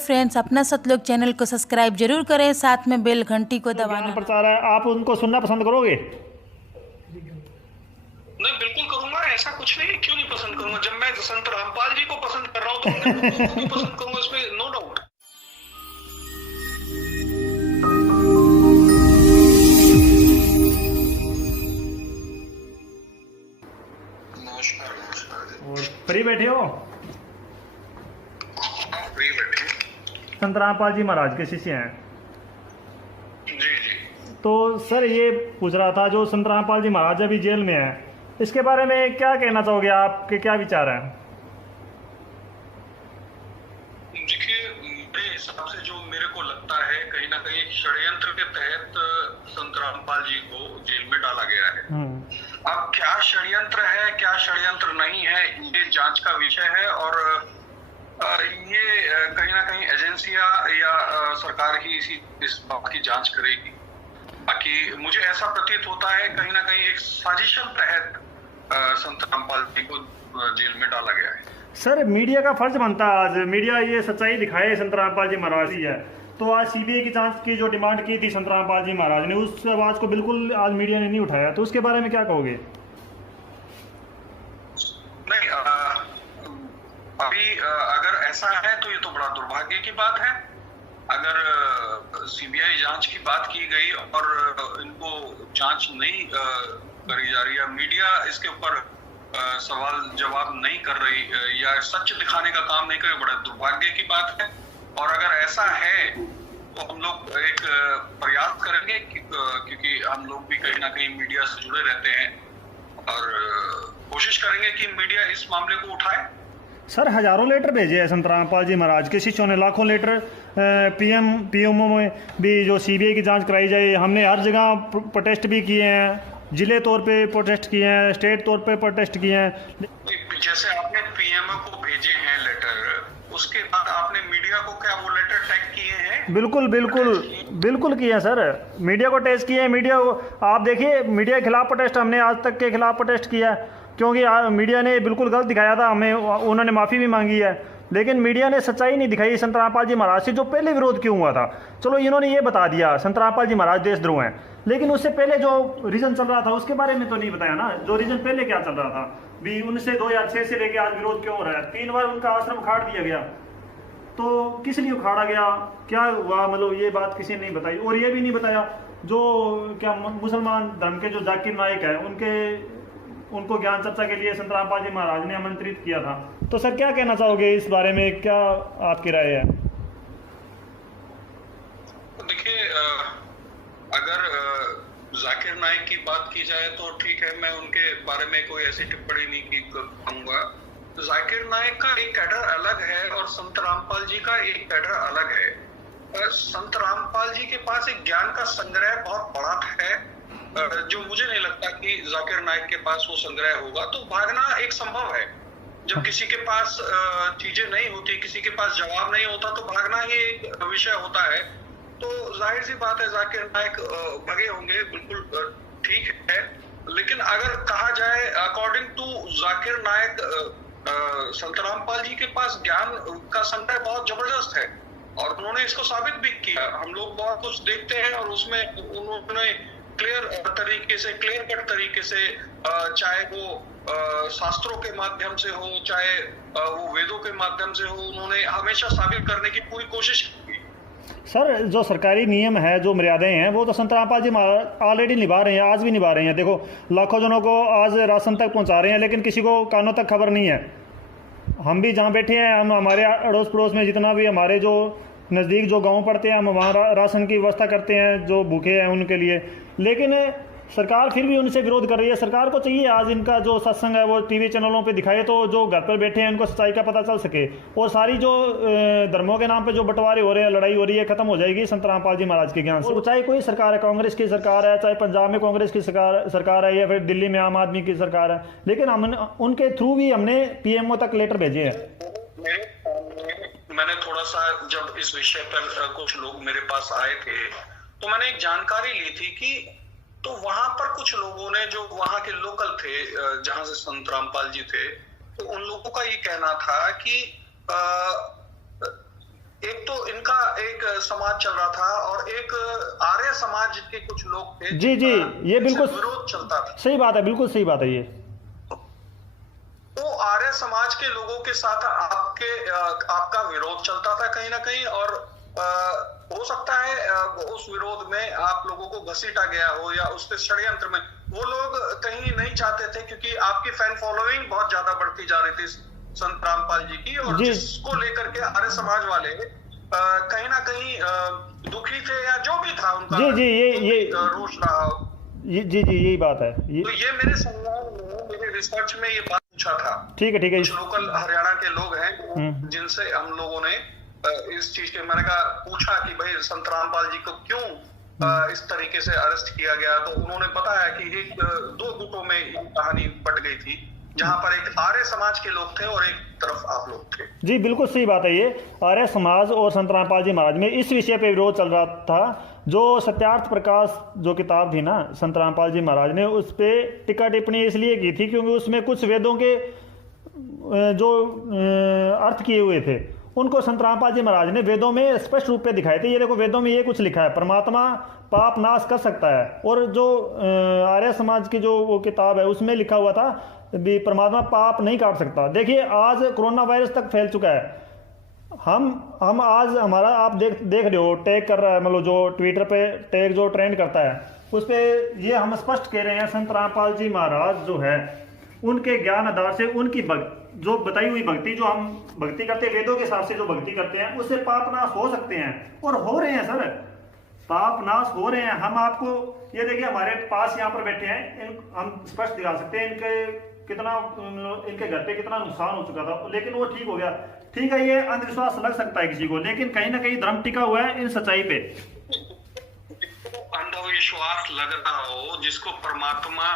Friends, अपना सतलोक channel को subscribe जरूर करें, साथ में बेल घंटी को दबाना। प्रचार है, आप उनको सुनना पसंद करोगे? नहीं, बिल्कुल करूंगा। ऐसा कुछ नहीं है, क्यों नहीं पसंद करूंगा। जब मैं संत रामपाल जी को पसंद कर रहा हूँ तो उनको भी पसंद करूंगा, इसमें नो डाउट। नमस्कार। नमस्कार। और फ्री बैठे हो? फ्री बैठे। संत रामपाल जी महाराज के शिष्य हैं। जी जी। तो सर ये पूछ रहा था, जो संत रामपाल जी महाराज अभी जेल में हैं, इसके बारे में क्या कहना चाहोगे? आपके क्या विचार हैं? देखिए, मेरे हिसाब से जो मेरे को लगता है, कहीं ना कहीं षड्यंत्र के तहत संत रामपाल जी को जेल में डाला गया है। अब क्या षड्यंत्र है, क्या षड्यंत्र नहीं है, ये जांच का विषय है। और ये कहीं ना कहीं एजेंसियां या सरकार ही इस बात की जांच करेगी। बाकी मुझे ऐसा प्रतीत होता है कहीं ना कहीं एक साजिशन तहत संत रामपाल जी को जेल में डाला गया है। सर मीडिया का फर्ज बनता है, आज मीडिया ये सच्चाई दिखाए संत रामपाल जी महाराज ही है। तो आज सीबीआई की जांच की जो डिमांड की थी संत रामपाल जी महाराज ने, उस आवाज को बिल्कुल आज मीडिया ने नहीं उठाया। तो उसके बारे में क्या कहोगे? नहीं, अभी अगर ऐसा है तो ये तो बड़ा दुर्भाग्य की बात है। अगर सीबीआई जांच की बात की गई और इनको जांच नहीं करी जा रही है, मीडिया इसके ऊपर सवाल जवाब नहीं कर रही या सच दिखाने का काम नहीं कर रही, बड़ा दुर्भाग्य की बात है। और अगर ऐसा है तो हम लोग एक प्रयास करेंगे क्योंकि हम लोग भी कहीं ना कहीं मीडिया से जुड़े रहते हैं और कोशिश करेंगे कि मीडिया इस मामले को उठाए। सर हजारों लेटर भेजे हैं संत रामपाल जी महाराज के शिष्यों ने, लाखों लेटर पीएमओ में भी जो सीबीआई की जांच कराई जाए। हमने हर जगह प्रोटेस्ट भी किए हैं, जिले तौर पे प्रोटेस्ट किए हैं, स्टेट तौर पे प्रोटेस्ट किए हैं। जैसे आपने पीएमओ को भेजे हैं लेटर, उसके बाद आपने मीडिया को क्या वो लेटर टैग किए हैं? बिल्कुल बिल्कुल बिल्कुल किए हैं सर, मीडिया को टेस्ट किए हैं। मीडिया को आप देखिए, मीडिया के खिलाफ प्रोटेस्ट हमने आज तक के खिलाफ प्रोटेस्ट किया है, क्योंकि मीडिया ने बिल्कुल गलत दिखाया था हमें, उन्होंने माफ़ी भी मांगी है। लेकिन मीडिया ने सच्चाई नहीं दिखाई संत रामपाल जी महाराज से, जो पहले विरोध क्यों हुआ था। चलो इन्होंने ये बता दिया संत रामपाल जी महाराज देशद्रोह हैं, लेकिन उससे पहले जो रीजन चल रहा था उसके बारे में तो नहीं बताया ना। जो रीजन पहले क्या चल रहा था भी, उनसे 2006 से लेके आज विरोध क्यों हो रहा है। 3 बार उनका आश्रम उखाड़ दिया गया, तो किस लिए उखाड़ा गया, क्या हुआ, मतलब ये बात किसी ने नहीं बताई। और ये भी नहीं बताया जो क्या मुसलमान धर्म के जो जाकिर नाइक है, उनको ज्ञान चर्चा के लिए संत रामपाल जी महाराज ने आमंत्रित किया था। तो सर क्या कहना चाहोगे इस बारे में, क्या आपकी राय है? देखिए, अगर जाकिर नाइक की बात की जाए तो ठीक है, मैं उनके बारे में कोई ऐसी टिप्पणी नहीं करूंगा। जाकिर नाइक का एक कैडर अलग है और संत रामपाल जी का एक कैडर अलग है। संत रामपाल जी के पास एक ज्ञान का संग्रह बहुत बड़ा है, जो मुझे नहीं लगता कि जाकिर नाइक के पास वो संग्रह होगा। तो भागना एक संभव है। जब किसी के पास चीजें नहीं होती, किसी के पास जवाब नहीं होता, तो भागना ही एक विषय होता है। तो जाहिर सी बात है जाकिर नाइक भगे होंगे, बिल्कुल ठीक है। लेकिन अगर कहा जाए अकॉर्डिंग टू जाकिर नाइक, संत रामपाल जी के पास ज्ञान का संग्रह बहुत जबरदस्त है और उन्होंने इसको साबित भी किया। हम लोग बहुत कुछ देखते हैं और उसमें उन्होंने क्लियर कट तरीके से, चाहे वो शास्त्रों के माध्यम से हो, चाहे वो वेदों के माध्यम से हो, उन्होंने हमेशा साबित करने की पूरी कोशिश की। सर जो सरकारी नियम है, जो मर्यादाएं हैं, वो तो संत रामपाल जी ऑलरेडी निभा रहे हैं, आज भी निभा रहे हैं। देखो लाखों जनों को आज राशन तक पहुंचा रहे हैं, लेकिन किसी को कानों तक खबर नहीं है। हम भी जहाँ बैठे हैं, हम हमारे अड़ोस पड़ोस में जितना भी हमारे जो नज़दीक जो गांव पड़ते हैं, हम वहाँ राशन की व्यवस्था करते हैं जो भूखे हैं उनके लिए। लेकिन सरकार फिर भी उनसे विरोध कर रही है। सरकार को चाहिए आज इनका जो सत्संग है वो टीवी चैनलों पे दिखाए, तो जो घर पर बैठे हैं उनको सच्चाई का पता चल सके और सारी जो धर्मों के नाम पे जो बंटवारे हो रहे हैं, लड़ाई हो रही है, खत्म हो जाएगी संत रामपाल जी महाराज के ज्ञान से। चाहे कोई सरकार है, कांग्रेस की सरकार है, चाहे पंजाब में कांग्रेस की सरकार है, या फिर दिल्ली में आम आदमी की सरकार है, लेकिन हम उनके थ्रू भी हमने पीएमओ तक लेटर भेजे हैं। मैंने थोड़ा सा जब इस विषय पर कुछ लोग मेरे पास आए थे तो मैंने एक जानकारी ली थी कि तो वहां पर कुछ लोगों ने, जो वहां के लोकल थे जहां से संत रामपाल जी थे, तो उन लोगों का ये कहना था कि एक तो इनका एक समाज चल रहा था और एक आर्य समाज के कुछ लोग थे जी जी, ये बिल्कुल विरोध चलता था। सही बात है, बिल्कुल सही बात है ये। तो आर्य समाज के लोगों के साथ आपका विरोध चलता था कहीं ना कहीं, और हो सकता है उस विरोध में आप लोगों को घसीटा गया हो या उसके षड्यंत्र में वो लोग कहीं नहीं चाहते थे, क्योंकि आपकी फैन फॉलोइंग बहुत ज्यादा बढ़ती जा रही थी संत रामपाल जी की, और जिसको लेकर के आर्य समाज वाले कहीं ना कहीं दुखी थे या जो भी था उनका जी जी, ये रोष रहा। जी जी, यही बात है तो ये मेरे संज्ञान में, मेरे रिसर्च में ये बात पूछा था। ठीक है कुछ लोकल हरियाणा के लोग हैं जिनसे हम लोगों ने इस चीज के मैंने कहा पूछा कि भाई संत रामपाल जी को क्यों इस तरीके से अरेस्ट किया गया, तो उन्होंने बताया कि एक दो गुटों में ये कहानी बट गई थी, जहां पर एक आर्य समाज के लोग थे और एक तरफ आप लोग थे। जी बिल्कुल सही बात है, ये आर्य समाज और संत रामपाल जी महाराज में इस विषय पे विरोध चल रहा था। जो सत्यार्थ प्रकाश जो किताब थी ना संत रामपाल जी महाराज ने, उस पर टीका टिप्पणी इसलिए की थी क्योंकि उसमें कुछ वेदों के जो अर्थ किए हुए थे उनको संत रामपाल जी महाराज ने वेदों में स्पष्ट रूप पे दिखाए थे। ये देखो वेदों में ये कुछ लिखा है, परमात्मा पाप नाश कर सकता है, और जो आर्य समाज की जो वो किताब है उसमें लिखा हुआ था भी परमात्मा पाप नहीं काट सकता। देखिए आज कोरोना वायरस तक फैल चुका है, हम आज हमारा आप देख रहे हो टैग कर रहा है, मतलब जो ट्विटर पे टैग जो ट्रेंड करता है उस पर ये हम स्पष्ट कह रहे हैं संत रामपाल जी महाराज जो है उनके ज्ञान आधार से उनकी जो बताई हुई भक्ति, जो हम भक्ति करते हैं वेदों के हिसाब से जो भक्ति करते हैं उससे पाप नाश हो सकते हैं, और हो रहे हैं सर, पाप नाश हो रहे हैं। हम आपको ये देखिए हमारे पास यहाँ पर बैठे हैं, हम स्पष्ट दिखा सकते हैं इनके घर पे कितना नुकसान हो चुका था, लेकिन वो ठीक हो गया। ठीक है, ये अंधविश्वास लग सकता है किसी को, लेकिन कहीं ना कहीं धर्म टिका हुआ है इन सच्चाई पे। अंधविश्वास लग रहा हो, जिसको परमात्मा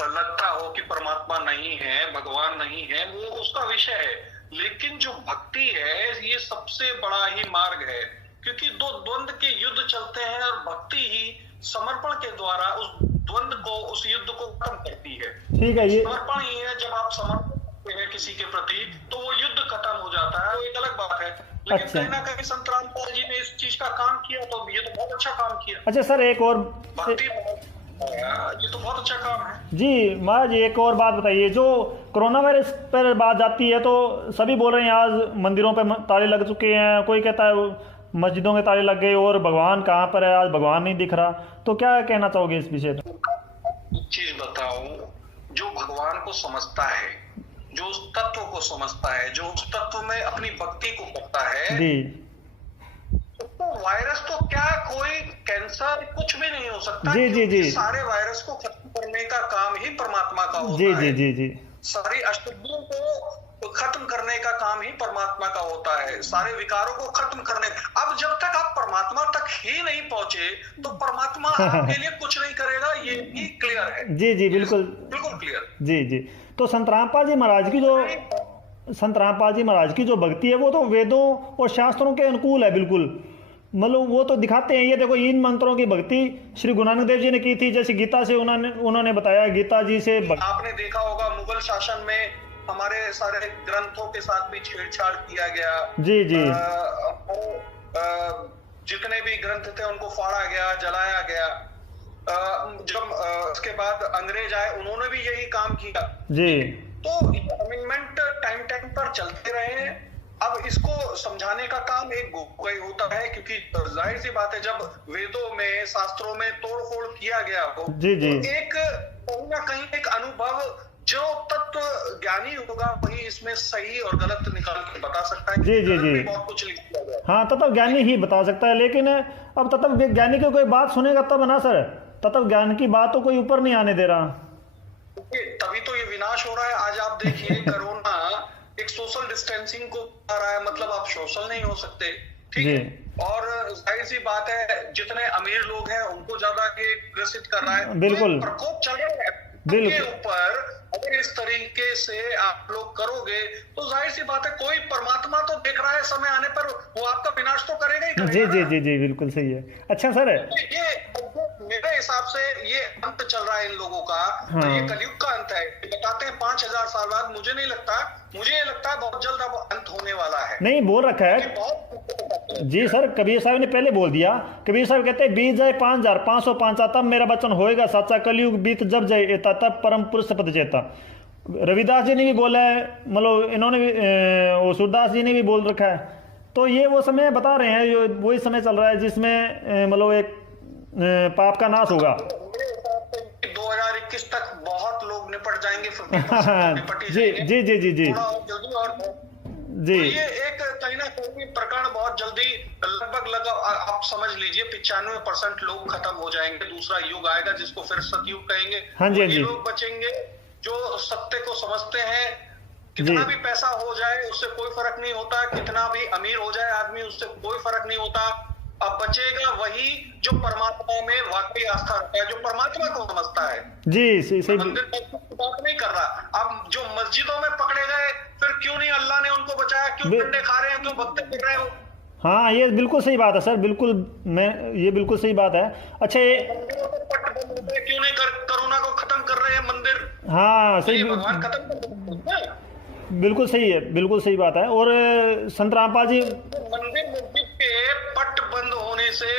लगता हो कि परमात्मा नहीं है, भगवान नहीं है, वो उसका विषय है, लेकिन जो भक्ति है ये सबसे बड़ा ही मार्ग है, क्योंकि दो द्वंद के युद्ध चलते हैं और भक्ति ही समर्पण के द्वारा उस द्वंद को, उस युद्ध को खत्म करती है। ठीक है, ये समर्पण ही है, जब आप समर्पण करते हैं किसी के प्रति तो वो युद्ध खत्म हो जाता है, वो एक अलग बात है। लेकिन अच्छा, कहीं ना कहीं संत रामपाल जी ने इस चीज का काम किया, तो ये तो बहुत अच्छा काम किया। अच्छा सर, एक और भक्ति ये तो बहुत अच्छा काम है जी। महाराज एक और बात बताइए, जो कोरोना वायरस पर बात जाती है तो सभी बोल रहे हैं आज मंदिरों पे ताले लग चुके हैं, कोई कहता है मस्जिदों के ताले लग गए और भगवान कहाँ पर है, आज भगवान नहीं दिख रहा, तो क्या कहना चाहोगे इस विषय पर? चीज बताऊं, जो भगवान को समझता है, जो उस तत्व को समझता है, जो उस तत्व में अपनी भक्ति को करता है जी, तो वायरस तो क्या, कोई कैंसर कुछ भी नहीं हो सकता। जी जी जी, सारे वायरस को खत्म करने का काम ही परमात्मा का होता जी है। जी जी जी, सारी अशुद्धियों को खत्म करने का काम ही परमात्मा का होता है, सारे विकारों को खत्म करने। अब जब तक आप परमात्मा तक ही नहीं पहुंचे तो परमात्मा आपके लिए कुछ नहीं करेगा, ये भी क्लियर है। जी जी, बिल्कुल बिल्कुल क्लियर। जी जी। तो संत रामपाल जी महाराज की जो भक्ति है वो तो वेदों और शास्त्रों के अनुकूल है बिल्कुल, मतलब वो तो दिखाते हैं। ये देखो इन मंत्रों की भक्ति श्री गुरु नानक देव जी ने की थी, जैसे गीता से उन्होंने बताया, गीता जी से आपने देखा होगा मुगल शासन में हमारे सारे ग्रंथों के साथ भी छेड़छाड़ किया गया। जी जी, जितने भी ग्रंथ थे उनको फाड़ा गया, जलाया गया। जब उसके बाद अंग्रेज आए उन्होंने भी यही काम किया जी। तो अमेंडमेंट टाइम पर चलते रहे। अब इसको समझाने का काम एक कोई होता है, क्योंकि जाहिर सी बात है जब वेदों में शास्त्रों में तोड़फोड़ किया गया हो जी जी, तो एक कहीं ना कहीं एक अनुभव, जो तत्व ज्ञानी होगा वही इसमें सही और गलत निकाल के बता सकता है। जी जी जी, बहुत कुछ लिख दिया गया। हाँ, तत्व ज्ञानी ही बता सकता है, लेकिन अब तत्व ज्ञानी की कोई बात सुनेगा तब ना सर, तत्व ज्ञान की बात तो कोई ऊपर नहीं आने दे रहा। तभी तो ये विनाश हो रहा है। आज आप देखिए कोरोना एक सोशल डिस्टेंसिंग को आ रहा है, मतलब आप सोशल नहीं हो सकते, ठीक है। और जाहिर सी बात है जितने अमीर लोग हैं उनको ज्यादा ये ग्रसित कर रहा है। बिल्कुल, प्रकोप चल रहा है के ऊपर। अगर इस तरीके से आप लोग करोगे तो जाहिर सी बात है कोई परमात्मा तो देख रहा है, समय आने पर वो आपका विनाश तो करेगा ही करेगा। जी जी जी जी, बिल्कुल सही है। अच्छा सर, ये मेरे हिसाब से ये अंत चल रहा है इन लोगों का। हाँ, तो ये कलयुग का अंत है। बताते हैं 5000 साल बाद, मुझे नहीं लगता, मुझे ये लगता है बहुत जल्द अब अंत होने वाला है। नहीं बोल रखा है, बहुत जी सर, कबीर साहब ने पहले बोल दिया। कबीर साहब कहते हैं बीत जाए 5505 तब मेरा वचन होएगा साचा, कलयुग बीत जब जाए एता तब परम पुरुष पद चेता। रविदास जी ने भी बोला है, मतलब इन्होंने भी वो सूरदास जी ने भी बोल रखा है। तो ये वो समय बता रहे हैं, जो वही समय चल रहा है जिसमें मतलब एक पाप का नाश होगा। 2021 तक बहुत लोग निपट जाएंगे, जी जी जी जी जी जल्दी और जी। तो ये एक कहीं ना कहीं प्रकरण बहुत जल्दी लगभग आप समझ लीजिए 95% लोग खत्म हो जाएंगे। दूसरा युग आएगा जिसको फिर सतयुग कहेंगे। हाँ जी, हाँ ये जी। लोग बचेंगे जो सत्य को समझते हैं। कितना भी पैसा हो जाए उससे कोई फर्क नहीं होता, कितना भी अमीर हो जाए आदमी उससे कोई फर्क नहीं होता। अब बचेगा वही जो परमात्मा में वाकई आस्था रखता है, जो परमात्मा को समझता है। जी सही। मंदिर की बात नहीं कर रहा। अब जो मस्जिदों में पकड़े गए, फिर क्यों नहीं अल्लाह ने उनको बचाया? क्यों डंडे खा रहे हैं, क्यों भक्ति कर रहे हो? हाँ, ये बिल्कुल सही बात है सर, बिल्कुल ये बिल्कुल सही बात है। अच्छा, ये क्यों नहीं कोरोना को खत्म कर रहे हैं मंदिर? हाँ सही, भगवान खत्म कर रहे हैं। बिल्कुल सही है, बिल्कुल सही बात है। और संत रामपाल जी, मंदिर मस्जिद के पट बंद होने से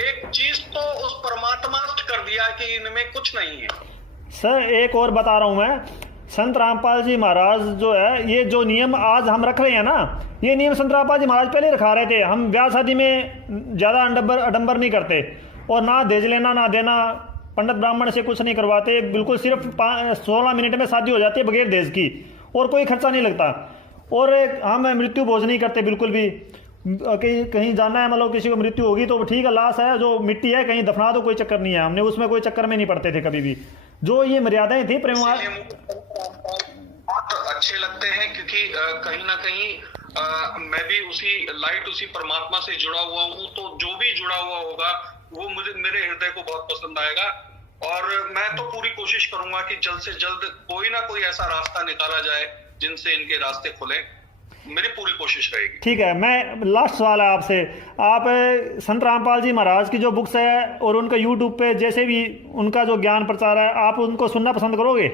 एक चीज तो उस परमात्मा कर दिया कि इनमें कुछ नहीं है। सर एक और बता रहा हूँ मैं, संत रामपाल जी महाराज जो है, ये जो नियम आज हम रख रहे हैं ना, ये नियम संत रामपाल जी महाराज पहले रखा रहे थे। हम ब्याह शादी में ज़्यादा अडंबर नहीं करते, और ना दहेज लेना ना देना, पंडित ब्राह्मण से कुछ नहीं करवाते, बिल्कुल सिर्फ 16 मिनट में शादी हो जाती है बगैर दहेज की, और कोई खर्चा नहीं लगता। और हम मृत्यु भोज नहीं करते बिल्कुल भी। कहीं जाना है, मतलब किसी को मृत्यु होगी तो ठीक है, लाश है जो मिट्टी है कहीं दफना दो, कोई चक्कर नहीं है। हमने उसमें कोई चक्कर में नहीं पड़ते थे कभी भी। जो ये मर्यादाएं थी प्रेम बहुत अच्छे लगते हैं, क्योंकि कहीं ना कहीं मैं भी उसी परमात्मा से जुड़ा हुआ हूँ। तो जो भी जुड़ा हुआ होगा वो मेरे हृदय को बहुत पसंद आएगा। और मैं तो पूरी कोशिश करूंगा कि जल्द से जल्द कोई ना कोई ऐसा रास्ता निकाला जाए जिनसे इनके रास्ते खुले। मेरी पूरी कोशिश रहेगी। ठीक है, मैं लास्ट सवाल है आपसे। आप संत रामपाल जी महाराज की जो बुक्स है और उनका यूट्यूब पे जैसे भी उनका जो ज्ञान प्रचार है, आप उनको सुनना पसंद करोगे?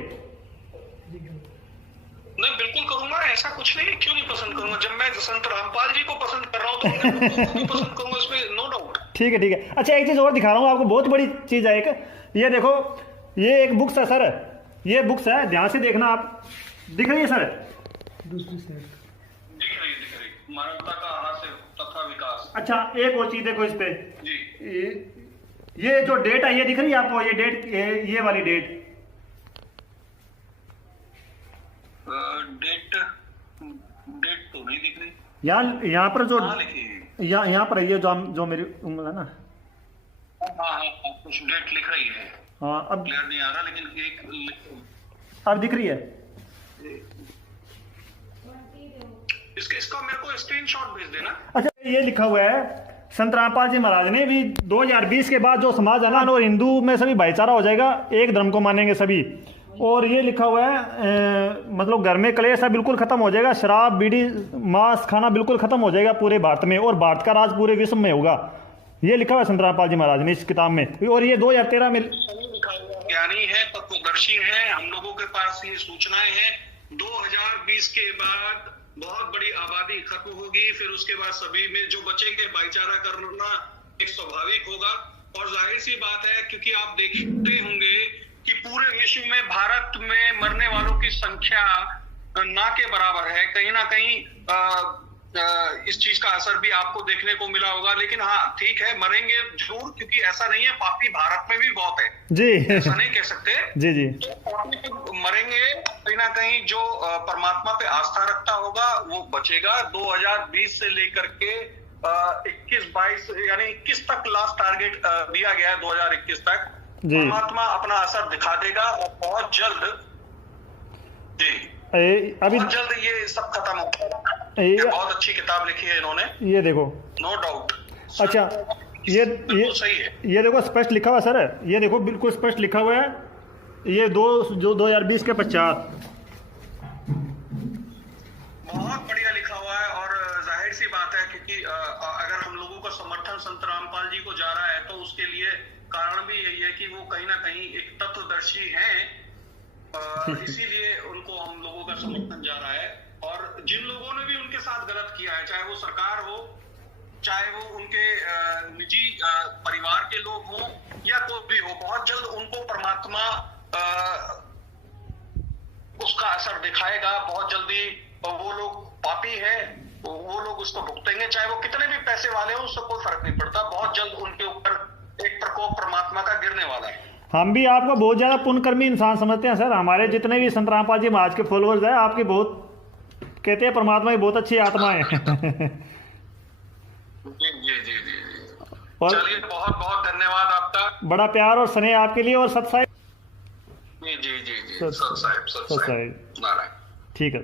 नहीं, बिल्कुल करूंगा। ऐसा कुछ नहीं, क्यों नहीं पसंद करूंगा? जब मैं संत रामपाल जी को पसंद कर रहा हूँ तो मैं उनको भी पसंद करूंगा, इसमें नो डाउट। ठीक है ठीक है। अच्छा, एक चीज़ और दिखा रहा हूँ आपको, बहुत बड़ी चीज़ है एक। ये देखो, ये एक बुक्स है सर, ये बुक्स है, ध्यान से देखना आप। दिख रही है सर? दिख रही मानवता का हास्य तथा विकास। अच्छा, एक और चीज़ देखो इस पे जी। ये जो डेट है, ये दिख रही है आपको? ये डेट, ये वाली डेट, डेट तो नहीं दिख रही। यहाँ पर जो लिखी है, यहाँ पर है, ये जो मेरी उंगल है ना, हाँ कुछ डेट लिख रही है। हाँ, अब क्लियर नहीं आ रहा, लेकिन एक अब दिख रही है। इसका मेरे को स्क्रीनशॉट भेज देना। अच्छा, ये लिखा हुआ है, संत रामपाल जी महाराज ने भी 2020 के बाद जो समाज है ना, और हिंदू में सभी भाईचारा हो जाएगा, एक धर्म को मानेंगे सभी। और ये लिखा हुआ है मतलब घर में कलेश है बिल्कुल खत्म हो जाएगा, शराब बीड़ी मांस खाना बिल्कुल खत्म हो जाएगा पूरे भारत में, और भारत का राज पूरे विश्व में होगा। ये लिखा हुआ है संत रामपाल जी महाराज ने इस किताब में, और ये 2013 में। ज्ञानी है, तत्वदर्शी है, हम लोगों के पास ये सूचनाएं हैं। 2020 के बाद बहुत बड़ी आबादी खत्म होगी, फिर उसके बाद सभी में जो बचेंगे भाईचारा करना एक स्वाभाविक होगा। और जाहिर सी बात है, क्योंकि आप देखते होंगे कि पूरे विश्व में भारत में मरने वालों की संख्या ना के बराबर है। कहीं ना कहीं इस चीज का असर भी आपको देखने को मिला होगा। लेकिन हाँ, ठीक है, मरेंगे जरूर, क्योंकि ऐसा नहीं है, पापी भारत में भी बहुत है जी, ऐसा नहीं कह सकते। जी जी, तो मरेंगे, कहीं ना कहीं जो परमात्मा पे आस्था रखता होगा वो बचेगा। 2020 से लेकर के 21-22 यानी 21 तक लास्ट टारगेट दिया गया है। 2021 तक परमात्मा अपना असर दिखा देगा, और बहुत जल्द जी अभी बहुत जल्द ये सब खत्म हो जाएगा। बहुत अच्छी किताब लिखी है इन्होंने, ये देखो, नो डाउट। अच्छा, ये सही है। ये देखो स्पष्ट लिखा हुआ सर, ये देखो बिल्कुल स्पष्ट लिखा हुआ है, ये 2020 के पश्चात बहुत बढ़िया लिखा हुआ है। और जाहिर सी बात है, क्योंकि अगर हम लोगों का समर्थन संत रामपाल जी को जा रहा है तो उसके लिए कारण भी यही है कि वो कहीं ना कहीं एक तत्वदर्शी हैं, इसीलिए उनको हम लोगों का समर्थन जा रहा है। और जिन लोगों ने भी उनके साथ गलत किया है, चाहे वो सरकार हो चाहे वो उनके निजी परिवार के लोग हों या कोई भी हो, बहुत जल्द उनको परमात्मा उसका असर दिखाएगा। बहुत जल्दी वो लोग पापी है, वो लोग उसको भुगतेंगे, चाहे वो कितने भी पैसे वाले हो, उसको कोई फर्क नहीं पड़ता। बहुत जल्द उनके ऊपर एक प्रकोप परमात्मा का गिरने वाला है। हम भी आपको बहुत ज़्यादा पुण्यकर्मी इंसान समझते हैं सर। हमारे जितने भी संत रामपाल जी महाराज के फॉलोअर्स हैं, आपकी बहुत कहते हैं परमात्मा की बहुत अच्छी आत्मा है। जी जी जी जी जी। और चलिए, बहुत बहुत धन्यवाद आपका। बड़ा प्यार और स्नेह आपके लिए। और सत साहिब, जी जी जी जी, सत सत साहिब, सत सत साहिब, साहिब, नारायण। ठीक है।